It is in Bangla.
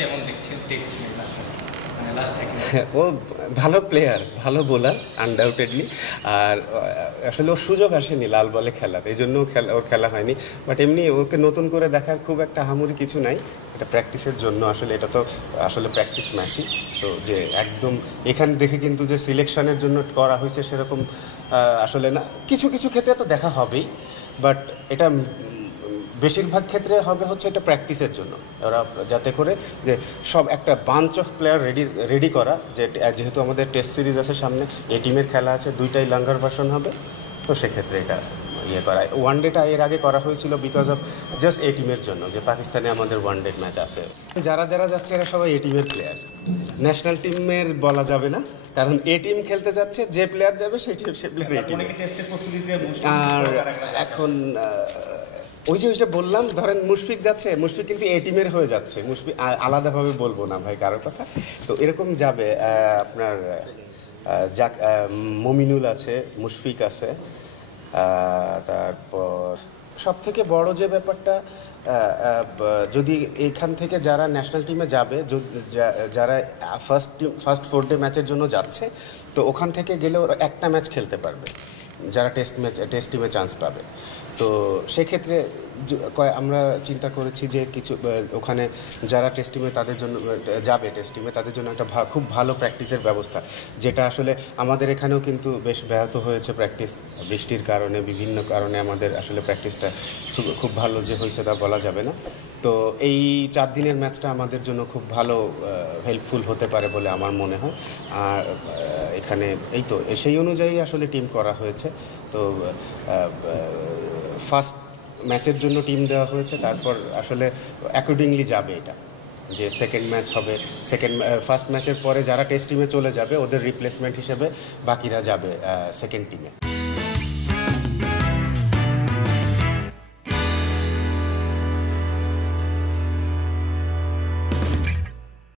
কেমন দেখছিলেন মানে লাস্ট এক ও ভালো প্লেয়ার, ভালো বোলার আনডাউটেডলি। আর আসলে ওর সুযোগ আসেনি লাল বলে খেলার, এই জন্য ওর খেলা হয়নি। বাট এমনি ওকে নতুন করে দেখার খুব একটা আহামরি কিছু নাই, এটা প্র্যাকটিসের জন্য। আসলে এটা তো আসলে প্র্যাকটিস ম্যাচই তো, যে একদম এখানে দেখে কিন্তু যে সিলেকশনের জন্য করা হয়েছে সেরকম আসলে না। কিছু কিছু ক্ষেত্রে তো দেখা হবেই, বাট এটা বেশিরভাগ ক্ষেত্রে হবে হচ্ছে এটা প্র্যাকটিসের জন্য, ওরা যাতে করে যে সব একটা বাঞ্চ অফ প্লেয়ার রেডি করা, যে যেহেতু আমাদের টেস্ট সিরিজ আছে সামনে, এ টিমের খেলা আছে, দুইটাই লাঙ্গার ভার্সন হবে, তো সেক্ষেত্রে এটা ইয়ে করা। ওয়ান ডেটা এর আগে করা হয়েছিল বিকজ অফ জাস্ট এ টিমের জন্য, যে পাকিস্তানে আমাদের ওয়ান ডে ম্যাচ আছে। যারা যারা যাচ্ছে এরা সবাই এ টিমের প্লেয়ার, ন্যাশনাল টিমের বলা যাবে না, কারণ এ টিম খেলতে যাচ্ছে, যে প্লেয়ার যাবে সেই প্লেয়ার এ টিম। আর এখন ওইটা বললাম, ধরেন মুশফিক যাচ্ছে, মুশফিক কিন্তু এ টিমের হয়ে যাচ্ছে, মুশফিক আলাদাভাবে বলবো না ভাই কারোর কথা, তো এরকম যাবে। আপনার মমিনুল আছে, মুশফিক আছে, তারপর সব থেকে বড় যে ব্যাপারটা, যদি এখান থেকে যারা ন্যাশনাল টিমে যাবে, যারা ফার্স্ট 4 ডে ম্যাচের জন্য যাচ্ছে, তো ওখান থেকে গেলে ওরা একটা ম্যাচ খেলতে পারবে, যারা টেস্ট টিমে চান্স পাবে। তো সেক্ষেত্রে আমরা চিন্তা করেছি যে কিছু ওখানে যারা টেস্ট টিমে তাদের জন্য যাবে, টেস্ট টিমে তাদের জন্য একটা খুব ভালো প্র্যাকটিসের ব্যবস্থা, যেটা আসলে আমাদের এখানেও কিন্তু বেশ ব্যাহত হয়েছে প্র্যাকটিস, বৃষ্টির কারণে, বিভিন্ন কারণে আমাদের আসলে প্র্যাকটিসটা খুব ভালো যে হয়েছে তা বলা যাবে না। তো এই 4 দিনের ম্যাচটা আমাদের জন্য খুব ভালো হেল্পফুল হতে পারে বলে আমার মনে হয়। আর এখানে এই তো সেই অনুযায়ী আসলে টিম করা হয়েছে। তো ফার্স্ট ম্যাচের জন্য টিম দেওয়া হয়েছে, তারপর আসলে অ্যাকর্ডিংলি যাবে এটা, যে সেকেন্ড ম্যাচ হবে, ফার্স্ট ম্যাচের পরে যারা টেস্ট টিমে চলে যাবে ওদের রিপ্লেসমেন্ট হিসেবে বাকিরা যাবে সেকেন্ড টিমে।